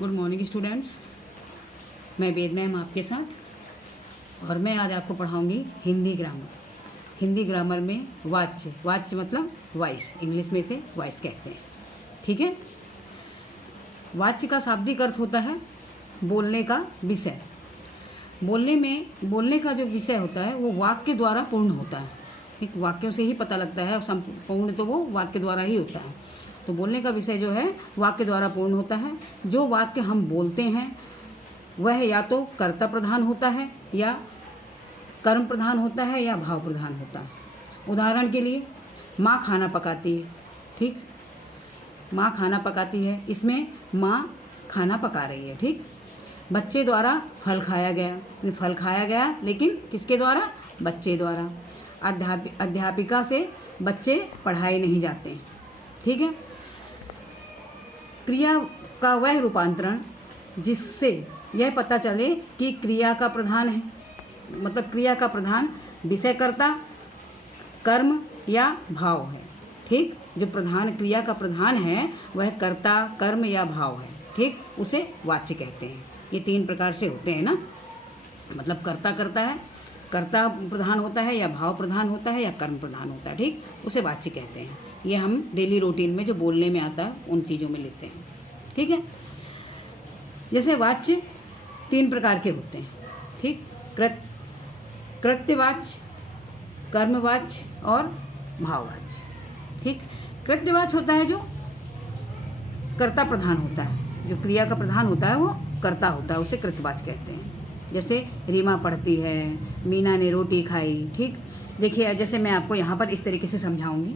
Good morning students. मैं वेद ma'am आपके साथ और मैं आज आपको पढ़ाऊंगी हिंदी ग्रामर। हिंदी ग्रामर में वाच्य, वाच्य मतलब वॉइस, इंग्लिश में से वॉइस कहते हैं। ठीक है। वाच्य का शाब्दिक अर्थ होता है बोलने का विषय। बोलने का जो विषय होता है वो वाक्य द्वारा पूर्ण होता है। ठीक, वाक्यों से ही पता लगता है, संपूर्ण तो वो वाक्य द्वारा ही होता है। तो बोलने का विषय जो है वाक्य द्वारा पूर्ण होता है। जो वाक्य हम बोलते हैं वह या तो कर्ता प्रधान होता है या कर्म प्रधान होता है या भाव प्रधान होता है। उदाहरण के लिए माँ खाना पकाती है। ठीक, माँ खाना पकाती है, इसमें माँ खाना पका रही है। ठीक, बच्चे द्वारा फल खाया गया, फल खाया गया लेकिन किसके द्वारा? बच्चे द्वारा। अध्यापिका से बच्चे पढ़ाए नहीं जाते हैं। ठीक है। क्रिया का वह रूपांतरण जिससे यह पता चले कि क्रिया का प्रधान है, मतलब क्रिया का प्रधान विषयकर्ता, कर्म या भाव है। ठीक, जो प्रधान क्रिया का प्रधान है वह कर्ता, कर्म या भाव है। ठीक, उसे वाच्य कहते हैं। ये तीन प्रकार से होते हैं ना, मतलब कर्ता करता है, कर्ता प्रधान होता है या भाव प्रधान होता है या कर्म प्रधान होता है। ठीक, उसे वाच्य कहते हैं। ये हम डेली रूटीन में जो बोलने में आता है उन चीज़ों में लेते हैं। ठीक है। जैसे वाच्य तीन प्रकार के होते हैं। ठीक, कृत्यवाच्य, कर्मवाच्य और भाववाच्य। ठीक, कृत्यवाच्य होता है जो कर्ता प्रधान होता है, जो क्रिया का प्रधान होता है वो कर्ता होता है, उसे कृत्यवाच्य कहते हैं। जैसे रीमा पढ़ती है, मीना ने रोटी खाई। ठीक, देखिए जैसे मैं आपको यहाँ पर इस तरीके से समझाऊंगी।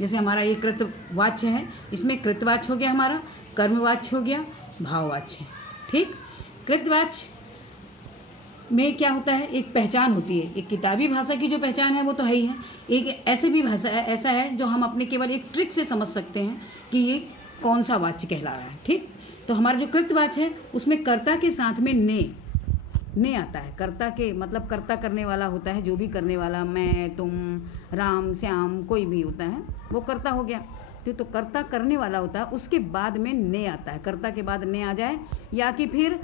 जैसे हमारा ये कृतवाच्य है, इसमें कृतवाच्य हो गया, हमारा कर्मवाच्य हो गया, भाववाच्य। ठीक, कृतवाच्य में क्या होता है, एक पहचान होती है। एक किताबी भाषा की जो पहचान है वो तो है ही है, एक ऐसे भी भाषा है, ऐसा है जो हम अपने केवल एक ट्रिक से समझ सकते हैं कि ये कौन सा वाच्य कहला रहा है। ठीक, तो हमारा जो कृतवाच्य है उसमें कर्ता के साथ में ने आता है। कर्ता के मतलब कर्ता करने वाला होता है, जो भी करने वाला, मैं, तुम, राम, श्याम, कोई भी होता है वो कर्ता हो गया। तो कर्ता करने वाला होता है, उसके बाद में ने आता है। कर्ता के बाद ने आ जाए या कि फिर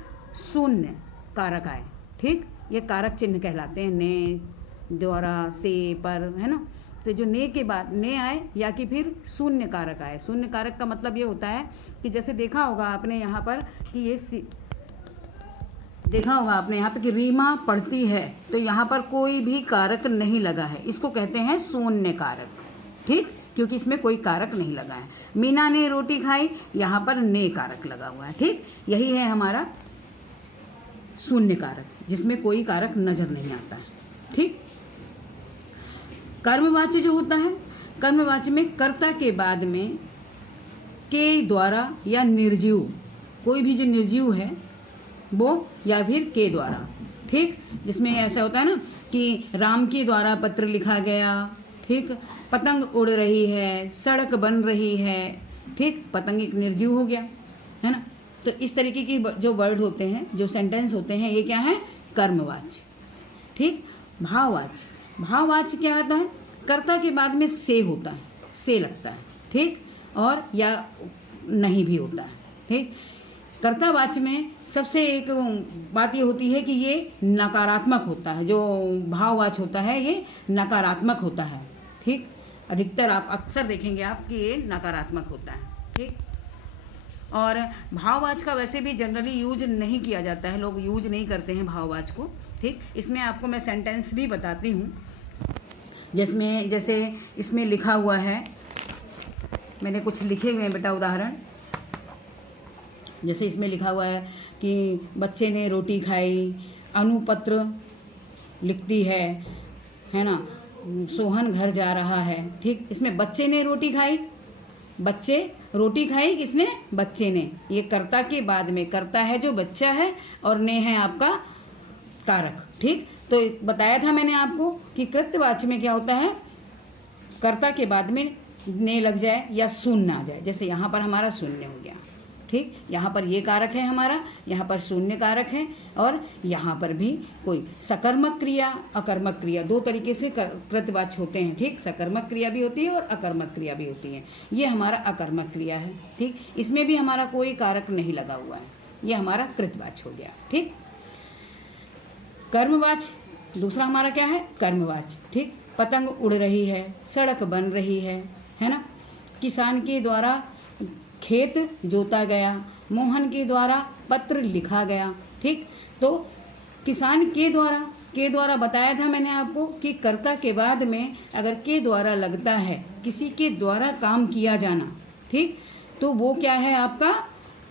शून्य कारक आए। ठीक, ये कारक चिन्ह कहलाते हैं, ने, द्वारा, से, पर, है ना। तो जो ने के बाद ने आए या कि फिर शून्य कारक आए। शून्य कारक का मतलब ये होता है कि जैसे देखा होगा आपने यहाँ पर कि ये देखा होगा आपने यहाँ पे कि रीमा पढ़ती है, तो यहाँ पर कोई भी कारक नहीं लगा है, इसको कहते हैं शून्य कारक। ठीक, क्योंकि इसमें कोई कारक नहीं लगा है। मीना ने रोटी खाई, यहाँ पर ने कारक लगा हुआ है। ठीक, यही है हमारा शून्य कारक, जिसमें कोई कारक नजर नहीं आता है। ठीक, कर्मवाच्य जो होता है, कर्मवाच्य में कर्ता के बाद में के द्वारा या निर्जीव, कोई भी जो निर्जीव है वो, या फिर के द्वारा। ठीक, जिसमें ऐसा होता है ना कि राम के द्वारा पत्र लिखा गया। ठीक, पतंग उड़ रही है, सड़क बन रही है। ठीक, पतंग एक निर्जीव हो गया, है ना। तो इस तरीके की जो वर्ड होते हैं, जो सेंटेंस होते हैं, ये क्या है? कर्मवाच्य। ठीक, भाववाच्य, भाववाच्य क्या होता है? कर्ता के बाद में से होता है, से लगता है। ठीक, और या नहीं भी होता है। ठीक, कर्तावाच्य में सबसे एक बात ये होती है कि ये नकारात्मक होता है। जो भाववाच्य होता है ये नकारात्मक होता है। ठीक, अधिकतर आप अक्सर देखेंगे आप कि ये नकारात्मक होता है। ठीक, और भाववाच्य का वैसे भी जनरली यूज नहीं किया जाता है, लोग यूज नहीं करते हैं भाववाच्य को। ठीक, इसमें आपको मैं सेंटेंस भी बताती हूँ, जिसमें जैसे इसमें लिखा हुआ है, मैंने कुछ लिखे हुए हैं बेटा उदाहरण। जैसे इसमें लिखा हुआ है कि बच्चे ने रोटी खाई, अनुपत्र लिखती है ना, सोहन घर जा रहा है। ठीक, इसमें बच्चे ने रोटी खाई, बच्चे रोटी खाई, किसने? बच्चे ने। ये कर्ता के बाद में कर्ता है जो बच्चा है, और ने है आपका कारक। ठीक, तो बताया था मैंने आपको कि कृत्यवाच्य में क्या होता है, कर्ता के बाद में ने लग जाए या शून्य आ जाए। जैसे यहाँ पर हमारा शून्य हो गया। ठीक, यहाँ पर ये कारक है हमारा, यहाँ पर शून्य कारक है, और यहाँ पर भी कोई सकर्मक क्रिया, अकर्मक क्रिया, दो तरीके से कृतवाच्य होते हैं। ठीक, सकर्मक क्रिया भी होती है और अकर्मक क्रिया भी होती है। ये हमारा अकर्मक क्रिया है। ठीक, इसमें भी हमारा कोई कारक नहीं लगा हुआ है। ये हमारा कृतवाच्य हो गया। ठीक, कर्मवाच्य दूसरा हमारा क्या है? कर्मवाच्य। ठीक, पतंग उड़ रही है, सड़क बन रही है ना। किसान के द्वारा खेत जोता गया, मोहन के द्वारा पत्र लिखा गया। ठीक, तो किसान के द्वारा बताया था मैंने आपको कि कर्ता के बाद में अगर के द्वारा लगता है, किसी के द्वारा काम किया जाना, ठीक, तो वो क्या है? आपका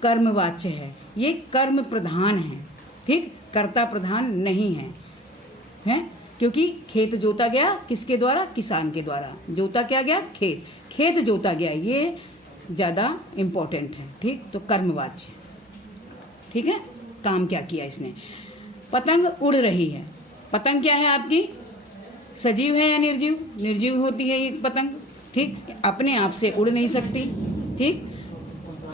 कर्मवाच्य है। ये कर्म प्रधान है। ठीक, कर्ता प्रधान नहीं है, क्योंकि खेत जोता गया किसके द्वारा? किसान के द्वारा। जोता क्या गया? खेत जोता गया, ये ज़्यादा इम्पोर्टेंट है। ठीक, तो कर्मवाच्य। ठीक है, काम क्या किया इसने। पतंग उड़ रही है, पतंग क्या है आपकी? सजीव है या निर्जीव? निर्जीव होती है ये पतंग। ठीक, अपने आप से उड़ नहीं सकती। ठीक,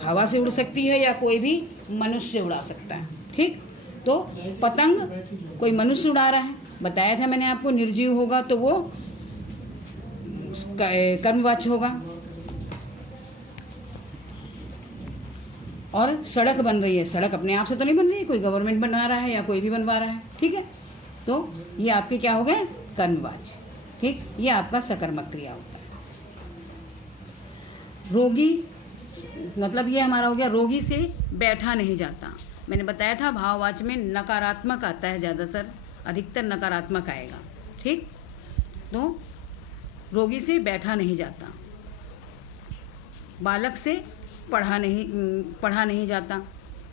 हवा से उड़ सकती है या कोई भी मनुष्य उड़ा सकता है। ठीक, तो पतंग कोई मनुष्य उड़ा रहा है, बताया था मैंने आपको, निर्जीव होगा तो वो कर्मवाच्य होगा। और सड़क बन रही है, सड़क अपने आप से तो नहीं बन रही है, कोई गवर्नमेंट बना रहा है या कोई भी बनवा रहा है। ठीक है, तो ये आपके क्या हो गए? कर्मवाच्य। ठीक, ये आपका सकर्मक क्रिया होता है। रोगी मतलब ये हमारा हो गया, रोगी से बैठा नहीं जाता। मैंने बताया था भाववाच्य में नकारात्मक आता है, ज़्यादातर अधिकतर नकारात्मक आएगा। ठीक, तो रोगी से बैठा नहीं जाता, बालक से पढ़ा नहीं जाता।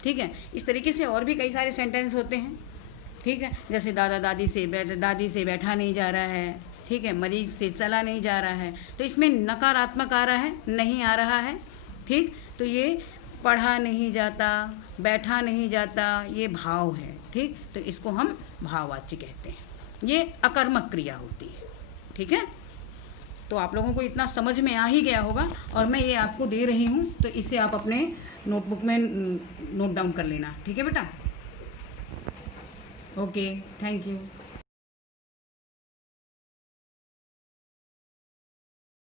ठीक है, इस तरीके से और भी कई सारे सेंटेंस होते हैं। ठीक है, जैसे दादी से बैठा नहीं जा रहा है। ठीक है, मरीज से चला नहीं जा रहा है, तो इसमें नकारात्मक आ रहा है, नहीं आ रहा है। ठीक, तो ये पढ़ा नहीं जाता, बैठा नहीं जाता, ये भाव है। ठीक, तो इसको हम भाववाच्य कहते हैं। ये अकर्मक क्रिया होती है। ठीक है, तो आप लोगों को इतना समझ में आ ही गया होगा, और मैं ये आपको दे रही हूँ, तो इसे आप अपने नोटबुक में नोट डाउन कर लेना। ठीक है बेटा, ओके, थैंक यू।